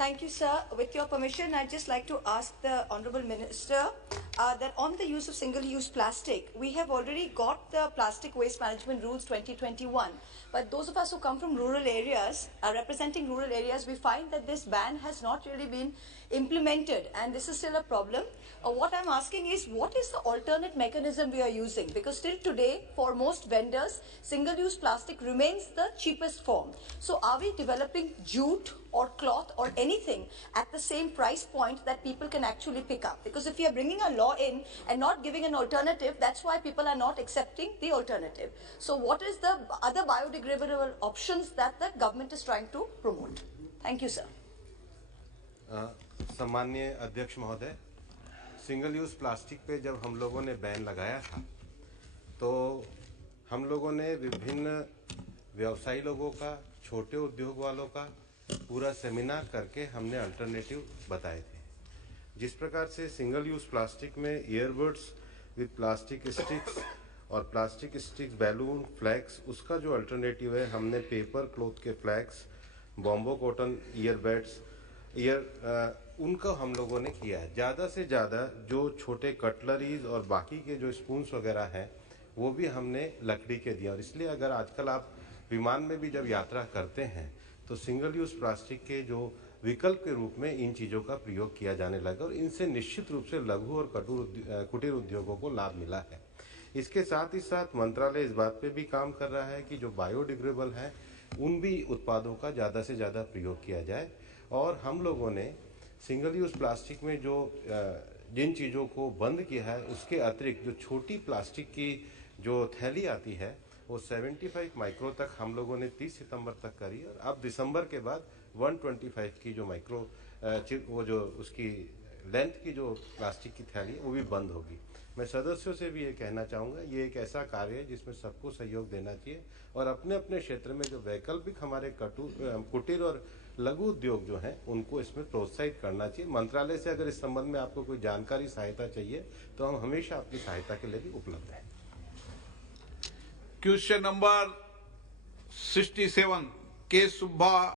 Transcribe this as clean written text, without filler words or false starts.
Thank you, sir. With your permission, I'd just like to ask the Honorable Minister that on the use of single-use plastic, we have already got the Plastic Waste Management Rules 2021. But those of us who come from rural areas, representing rural areas, we find that this ban has not really been implemented, and this is still a problem. What I'm asking is, what is the alternate mechanism we are using? Because still today, for most vendors, single-use plastic remains the cheapest form. So are we developing jute or cloth or anything at the same price point that people can actually pick up? Because if you are bringing a law in and not giving an alternative, that's why people are not accepting the alternative. So what is the other biodegradable options that the government is trying to promote? Thank you, sir. सम्माननीय अध्यक्ष महोदय, single use plastic पे जब हम लोगों ने ban लगाया था तो हम लोगों ने विभिन्न व्यवसायी लोगों का, छोटे उद्योग वालों का पूरा सेमिनार करके हमने अल्टरनेटिव बताए थे। जिस प्रकार से सिंगल यूज़ प्लास्टिक में ईयरबड्स विद प्लास्टिक स्टिक्स और प्लास्टिक स्टिक्स, बैलून, फ्लैग्स, उसका जो अल्टरनेटिव है, हमने पेपर क्लॉथ के फ्लैग्स, बॉम्बो कॉटन ईयरबड्स, उनका हम लोगों ने किया है। ज़्यादा से ज़्यादा जो छोटे कटलरीज और बाकी के जो स्पून्स वगैरह हैं वो भी हमने लकड़ी के दिए। और इसलिए अगर आजकल आप विमान में भी जब यात्रा करते हैं तो सिंगल यूज़ प्लास्टिक के जो विकल्प के रूप में इन चीज़ों का प्रयोग किया जाने लगा और इनसे निश्चित रूप से लघु और कुटीर उद्योगों को लाभ मिला है। इसके साथ ही साथ मंत्रालय इस बात पे भी काम कर रहा है कि जो बायोडिग्रेडेबल हैं उन भी उत्पादों का ज़्यादा से ज़्यादा प्रयोग किया जाए। और हम लोगों ने सिंगल यूज़ प्लास्टिक में जो जिन चीज़ों को बंद किया है उसके अतिरिक्त जो छोटी प्लास्टिक की जो थैली आती है वो 75 माइक्रो तक हम लोगों ने 30 सितंबर तक करी और अब दिसंबर के बाद 125 की जो माइक्रो वो जो उसकी लेंथ की जो प्लास्टिक की थैली है वो भी बंद होगी। मैं सदस्यों से भी ये कहना चाहूँगा, ये एक ऐसा कार्य है जिसमें सबको सहयोग देना चाहिए और अपने अपने क्षेत्र में जो वैकल्पिक हमारे कुटीर और लघु उद्योग जो हैं उनको इसमें प्रोत्साहित करना चाहिए। मंत्रालय से अगर इस संबंध में आपको कोई जानकारी, सहायता चाहिए तो हम हमेशा आपकी सहायता के लिए भी उपलब्ध हैं। क्वेश्चन नंबर 67 के सुब्बा